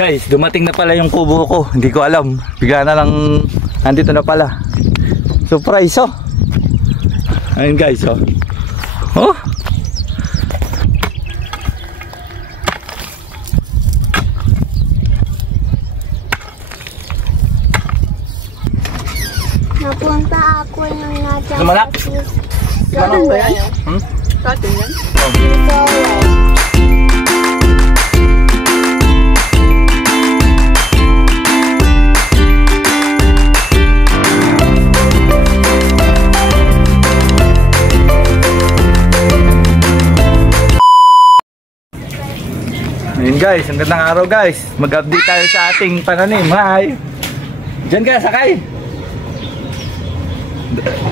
Guys, dumating na pala yung kubo ko. Hindi ko alam. Bigla na lang nandito na pala. Surprise, oh. Ayun guys, oh. Oh. Napunta ako ng nasa Lumalak? Saan ba yan? Katin yan? Ayun guys, ang gandang araw guys. Mag-update tayo sa ating pananim. Hi! Diyan ka, sakay!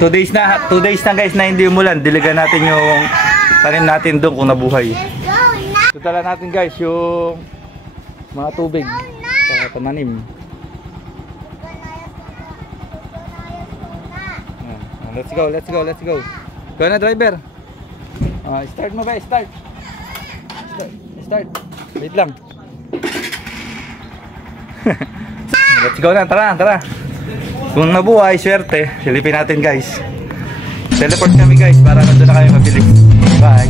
2 days na guys na hindi umulan. Diligan natin yung tanim natin doon kung nabuhay. Tutala natin guys yung mga tubig sa pananim. Let's go, let's go, let's go. Go na driver. Start mo ba? Start. Wait lang. Let's go na, tara, tara. Kung nabuhay, swerte. Silipin natin guys. Teleport kami guys para nandun na kami mabilis. Bye.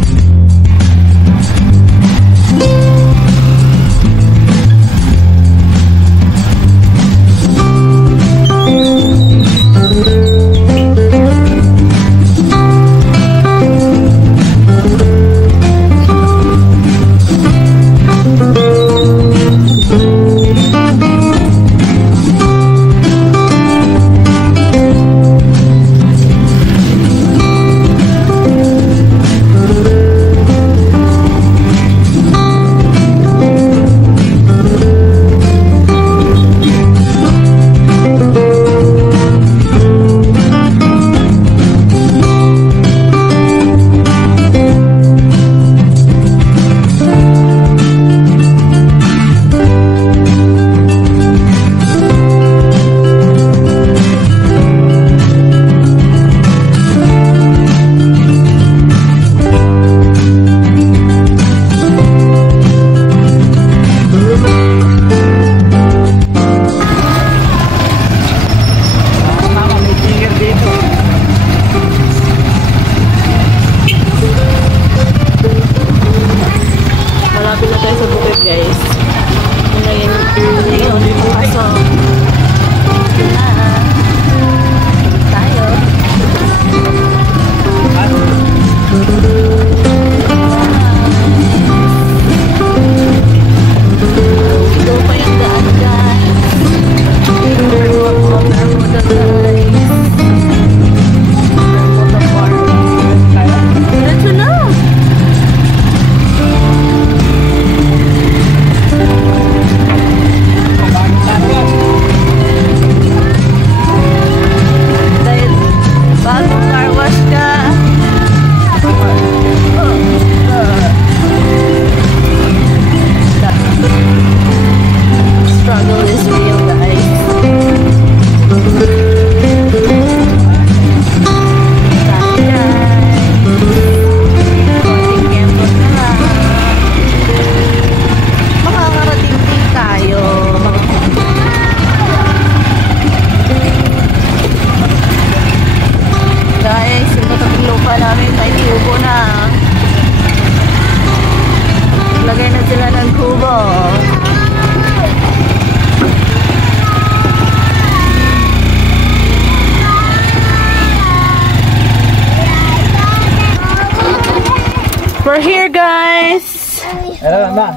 We're here guys! Alam ba?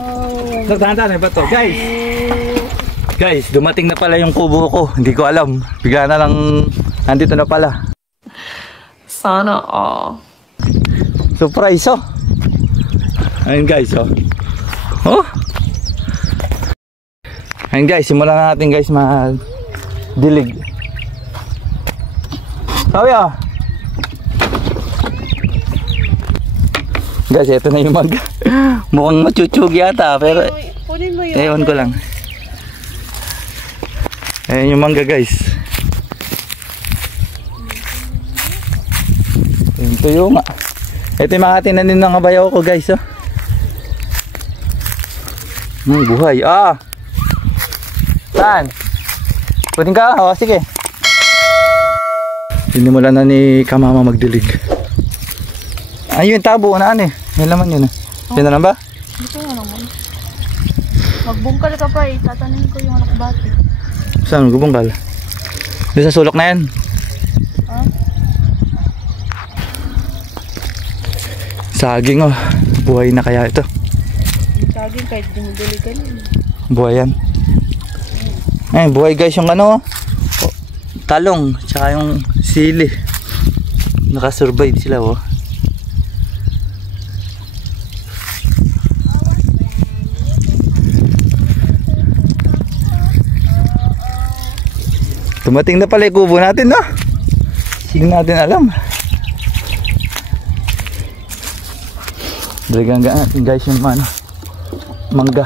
Nagdahan-dahan ba to? Guys, dumating na pala yung kubo ko. Hindi ko alam. Bigla na lang nandito na pala. Sana all. Surprise, oh. Ayun guys, oh. Oh. Ayun guys, simulan na natin guys dilig. Sabi, oh. Guys, ito na yung mukhang machuchug yata, pero ewan ko lang. Ayan yung mangga guys. Yung tuyo nga. Ito yung mga tinanim ng kabayaw ko guys, oh. Buhay. Saan? Pwedeng ka? O, sige. Sinimulan na ni Kamama magdilig. Ayun, tabo na eh. Yan naman yun. Yan na lang ba? Ito na naman. Magbungkal ka pa eh. Tatanin ko yung anak bati. Saan? Magbungkal? Doon sa sulok na yan. Ha? Saging oh. Buhay na kaya ito. Yung saging kahit dumuduli ka yun. Buhay yan. Ay, buhay guys yung ano. Talong. Tsaka yung sili. Nakasurvive sila oh. Tumating na pala yung kubo natin, no? Hindi natin alam. Dalagang natin guys yung ano, mangga.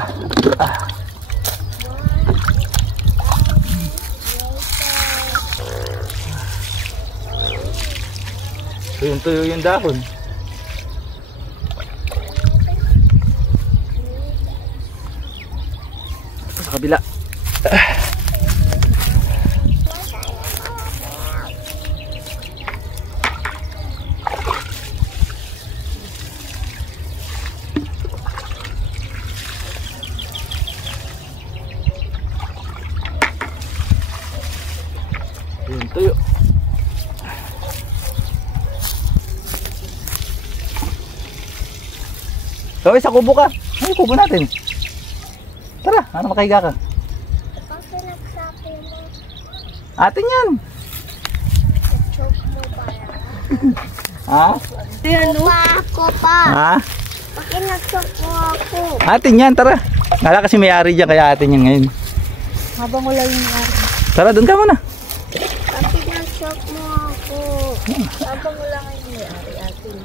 Tuyo yung dahon. Sa kabila. Yung tuyo. Gawin sa kubo ka. Ay, kubo natin. Tara, ano makahiga ka? Kasi nagsabi mo, Atin yan. choke mo ba yan? Ha? Pa ako pa. Ha? Bakit nag-choke mo ako? Atin yan, tara. Nala kasi may-ari dyan, kaya atin yan ngayon. Habang wala yung ari. Tara, doon ka muna. Bakit nag-choke mo ako? Habang wala ngayon yung ari atin.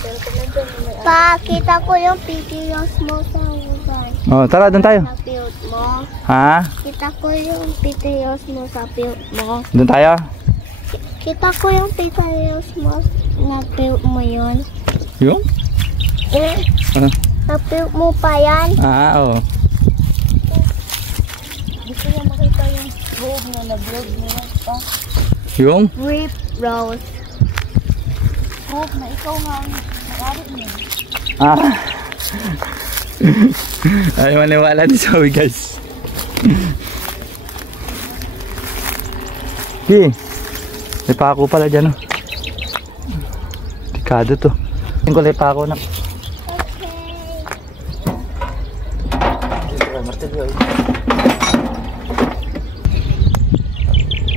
Pero kung nandun yung may ari. Pa, kita ko yung videos mo sa lugar. Oh, tara, doon tayo. Sa field mo. Ha? Kita ko yung videos mo sa field mo. Doon tayo. Kita ko yung videos mo na field mo yun. Yung? Eh, Ah, sa field mo pa yan. oo. Gusto niya makita yung buhog na na-vlog niya. Pa. Yung? Rip Rose. Buhog na ikaw nga ang nakari niya. Ah. Ay, maniwala ni Zoe guys. Hey, may pako pala dyan oh. Delikado to. Tingin ko may pako na.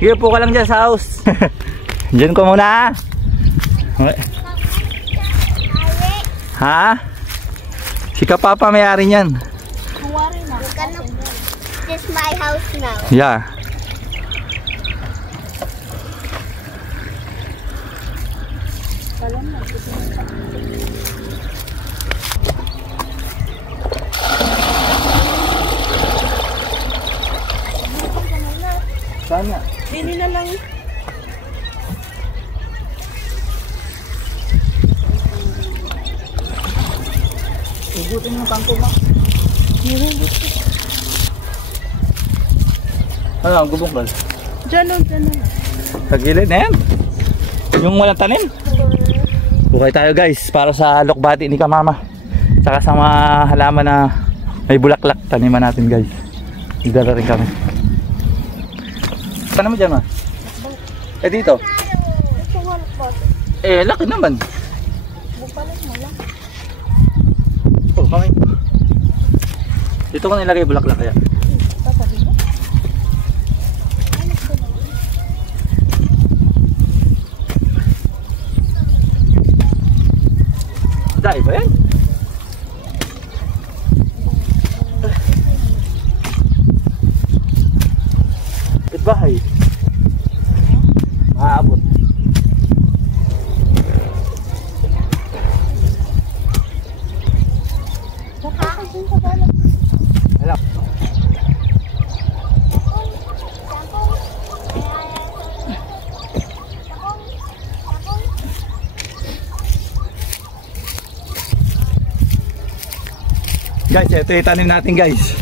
Sige, po ka lang dyan sa house. Diyan ko muna. Okay. Ha? Si Kapapa may-ari niyan. Kuwari na. This is my house now. Yeah. Kalam na. Saan nga? Hindi na lang. Ugutin yung tangko mo. Ano ang gubungkal? Diyan o, diyan o. Sa gilid na yan. Yung walang tanim. Bukay tayo guys para sa lokbati ni Kamama. Saka sa mga halaman na may bulaklak. Taniman natin guys. Idala rin kami. Saan mo dyan ma? Eh dito. Eh laki naman. Bukalan mo lang. Oh kami. Dito ko nilagay bulaklak kaya. Tatabi mo? Dahil ba yan? Bahay. Maabot. Hello. Guys, ito yung tanim natin guys.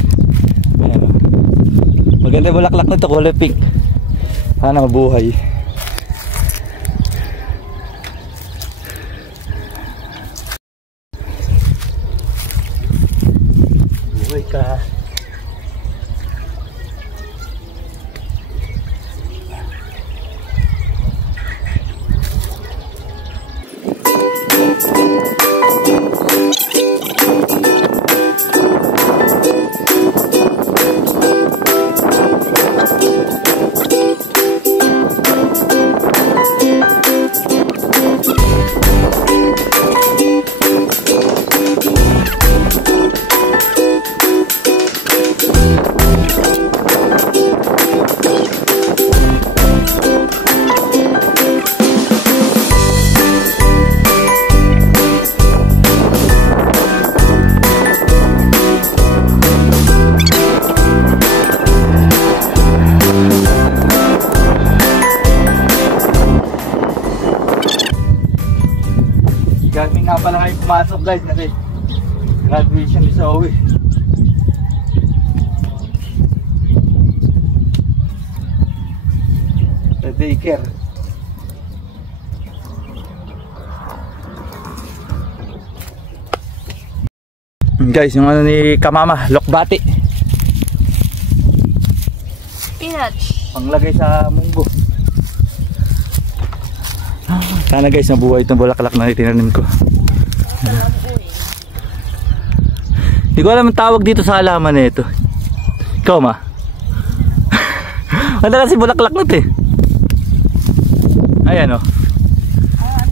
Maganda Ganda bulaklak nito, kulay pink. Sana mabuhay. Buhay ka. Gabi nga pala kayo pumasok guys kasi graduation ni Zoe. Sa daycare. Guys, yung ano ni Kamama, lokbati. Spinach. Panglagay sa munggo. Sana guys, nabuhay itong bulaklak na itinanim ko. Hindi ko alam ang tawag dito sa halaman na ito. Ikaw ma? Wala kasi bulaklak na ito eh. Ayan o.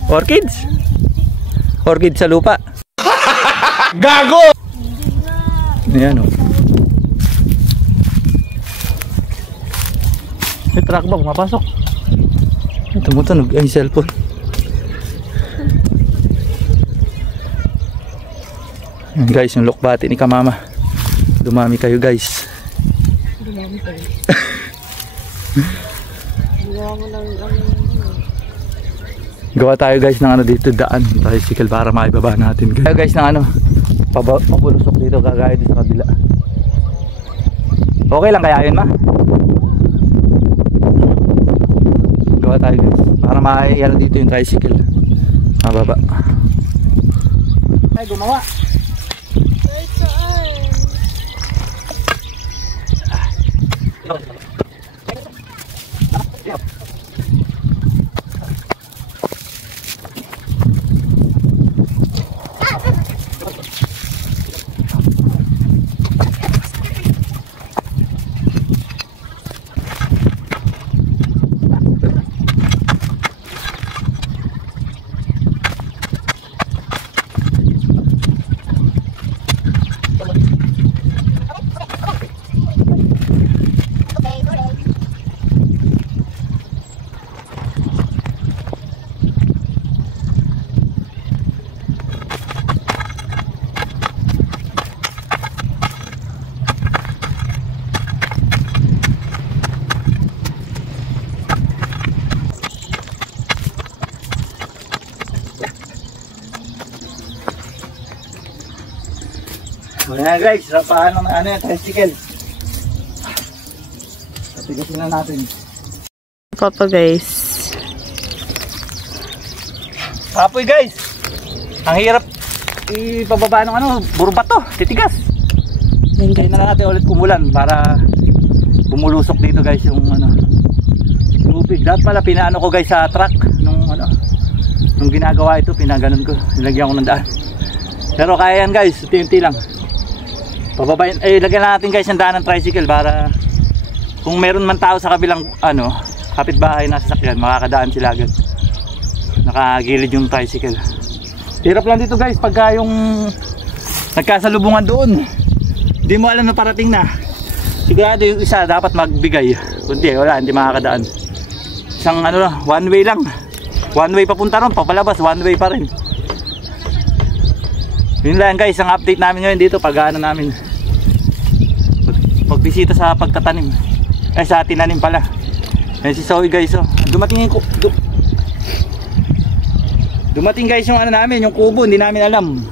Orchids. Orchid sa lupa. Gago! Ayan o. May truck ba pumapasok? Tumutunog ay cellphone. Yan guys, yung lokbati ni Kamama. Dumami kayo guys. Dumami tayo. Gawa tayo guys ng ano dito, daan tricycle para maibaba natin. Kaya guys ng ano, pabulusok dito kagaya dito sa kabila. Okay lang kaya yun ma? Gawa tayo guys para maiyano dito yung tricycle. Mababa. Ay gumawa. Ayan guys, rapahan ng ano yung tricycle. Patigasin na natin. Papa guys. Kapoy guys. Ang hirap ipababa ng ano, puro bato, titigas. Hintayin na natin ulit kumulan para bumulusok dito guys yung ano, tubig. Dapat pala pinaano ko guys sa truck nung ano, nung ginagawa ito, pinaganon ko, nilagyan ko ng daan. Pero kaya yan guys, unti-unti lang. Pababayin, lagyan natin guys ng daan ng tricycle para kung meron man tao sa kabilang ano, kapitbahay na sasakyan, makakadaan sila agad. Nakagilid yung tricycle. Hirap lang dito guys pagka yung nagkasalubungan doon. Hindi mo alam na parating na. Sigurado yung isa dapat magbigay. Kundi wala, hindi makakadaan. Isang ano lang, one way lang. One way papunta ron, papalabas, one way pa rin. Yun lang guys, ang update namin ngayon dito pag ano namin pagbisita sa pagtatanim. Sa tinanim pala. Ayan si Zoe guys oh. Dumating yung dumating guys yung ano namin, yung kubo, hindi namin alam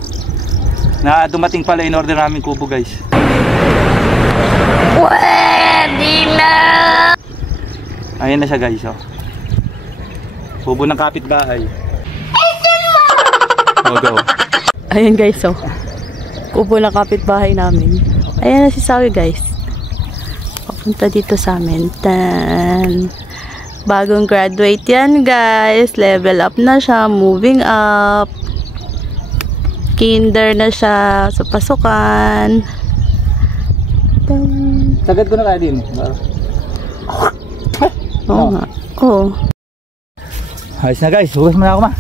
na dumating pala, in order namin kubo guys. Pwede na! Ayan na siya guys, oh. Kubo ng kapitbahay. Oh, go. Ayan guys, oh. Kubo na kapitbahay namin. Ayan na si Sawi guys. Papunta dito sa amin. Tan. Bagong graduate yan guys. Level up na siya. Moving up. Kinder na siya sa pasukan. Tan. Sagad ko na kaya din. Oo nga. Oo. Ayos na guys. Hugas mo na ako ma.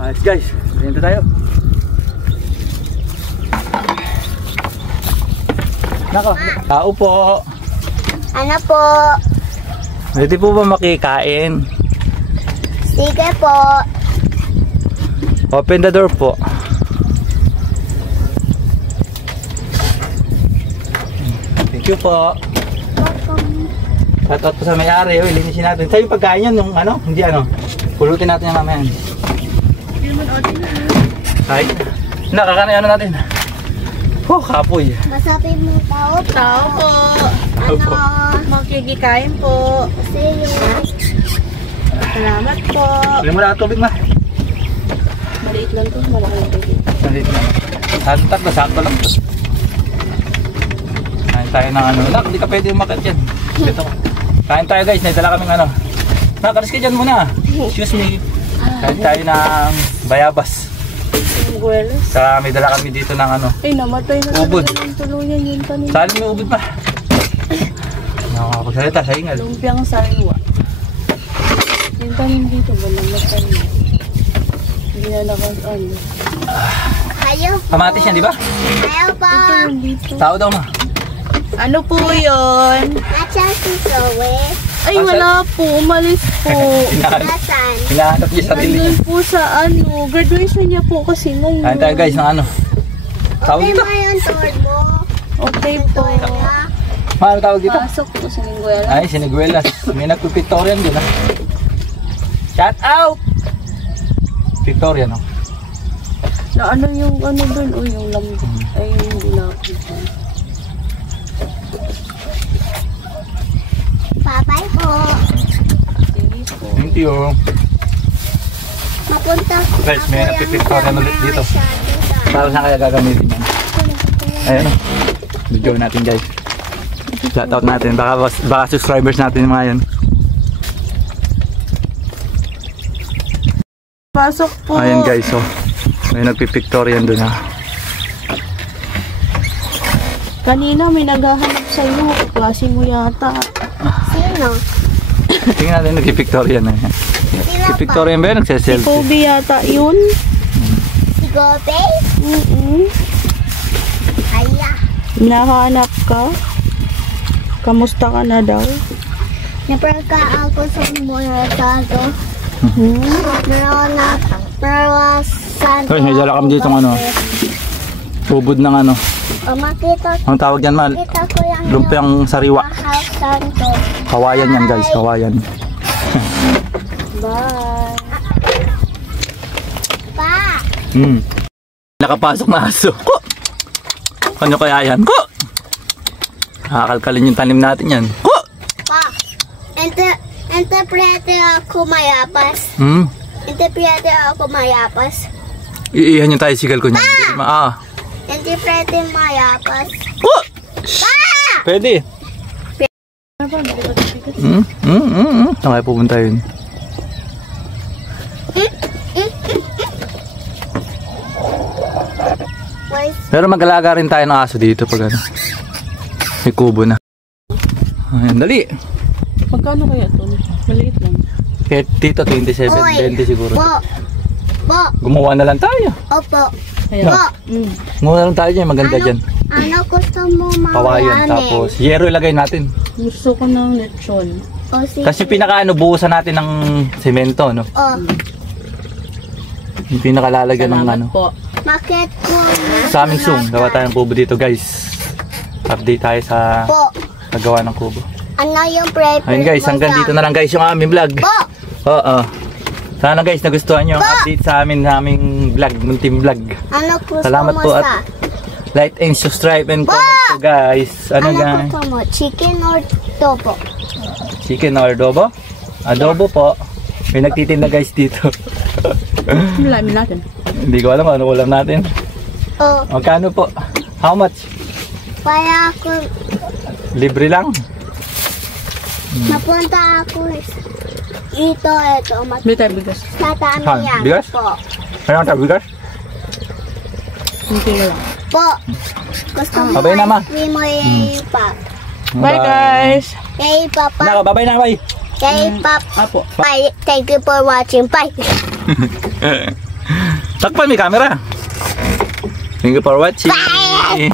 Ayos guys. Ganito tayo. Nako. Tao po. Ano po? Pwede po ba makikain? Sige po. Open the door po. Thank you po. Shoutout po sa may-ari. Linisin natin. Sa'yo yung pagkain yan, yung ano? Hindi ano. Pulutin natin yung mamaya. Kahit. Nakakana ano natin. Kapoy. Masapin mo tao po. Tao po. Opo. Magkikikain po. See you. Salamat po. Bili mo na ang tubig ma. Maliit lang to. Malaki lang to. Nandito na. Santak na, sakto lang. Kain tayo ng ano. Nak, hindi ka pwede umakat yan. Dito. Kain tayo guys, naitala kaming ano. Nakaris ka dyan muna. Excuse me. Kain tayo ng bayabas. Guelas. Saka may dala kami dito ng ano. Ay, namatay na Ubod. talaga ng tuluyan yun kanina. Sali may ubod pa. Nakakapagsalita sa ingal. Lumpiang sariwa. Yung tanim dito ba namatay na? Hindi na ano. Ayaw po. Kamatis yan, di ba? Ayaw po. Ito yung dito. Tao daw ma. Ano po yun? Atsa si Zoe. Ay, wala po. Umalis po. Nasaan? Hinahanap niya sarili niya. Nandun po sa ano. Graduation niya po kasi ngayon. Kain tayo guys ng ano. Tawag Okay dito. mo yung tour mo. Okay po. Ha? Ano tawag dito? Pasok po sa Lingguela. Ay, siniguelas. May nagpipictorian din ha. Shout out! Victoria no? Na ano yung ano dun? O yung lambot. Ay, yung dilapit. Bye-bye po. Sige po. Thank you. Mapunta Guys, may ako nagpipictorian yung ulit dito. masyado. Para saan kaya gagamitin yan? Ayan o. Video natin guys. Shout out natin. Baka subscribers natin yung mga yan. Pasok po. Ayan guys oh. May nagpipictorian dun ha. Kanina may naghahanap sa'yo. Klase mo yata. Sino? Tingnan natin nagpipictorian na yan. Sino Si Victorian ba yun? Si Nagsiselfie. Kobe yata yun. Si Gobe? Aya. Hinahanap ka? Kamusta ka na daw? Napraka ako sa Moratado. Hmm? Pero saan Guys, may dala kami dito ng ano. Ubod ng ano. Makita Ang tawag yan mal? ko yung Lumpiang sariwa. house santo. Kawayan yan guys. Kawayan. Bye. Pa! Nakapasok na aso. Ko! Ano kaya yan? Ko! Nakakalkalin yung tanim natin yan. Ko! Pa! Interprete ako mayapas. Interprete ako mayapas. Iihan yung tricycle ko niyan. Interprete mayapas. Ko! Pwede. Saan kaya pupunta yun? Pero mag-alaga rin tayo ng aso dito pag ano. May kubo na. Ayan, dali. Magkano kaya ito? Maliit lang. Kaya dito 27, Oy. 20 siguro. Po! Gumawa na lang tayo. Opo. Ayan. Po! Gumawa na lang tayo dyan, maganda dyan. Ano gusto mo Kawayan, mawayanin? tapos yero ilagay natin. Gusto ko ng lechon. O sige. Kasi pinaka buhusan natin ng semento, no? O, Yung pinakalalagyan ng ano. Salamat po. bakit mo Sa aming Zoom, gawa tayong kubo dito guys. Update tayo sa Po! paggawa ng kubo. Ano yung favorite Ayun guys, mo hanggang sa- dito na lang guys yung aming vlog. Po! Oo. Sana guys nagustuhan nyo ang update sa amin sa aming vlog, munting vlog. Ano gusto Salamat mo po sa... at like and subscribe and comment po guys. Ano Ano guys? gusto mo? Chicken or topo? Chicken or adobo? Adobo po. May nagtitinda guys dito. Malamin natin. Hindi ko alam kung ano ulam natin. Oh, Magkano po? How much? kaya ako... Libre lang? Napunta ako ito. Bili tayo bigas. Sa Tamiya. bigas? Po. Ano ang bigas? Hindi lang. Po. Gusto mo Babay na, Ma. ice-cream mo yung pop. Bye guys! Kay Papa. Nako, babay na bye. Kay Papa. Apo. Bye. Thank you for watching. Bye. Takpan may camera. Thank you for watching. Bye.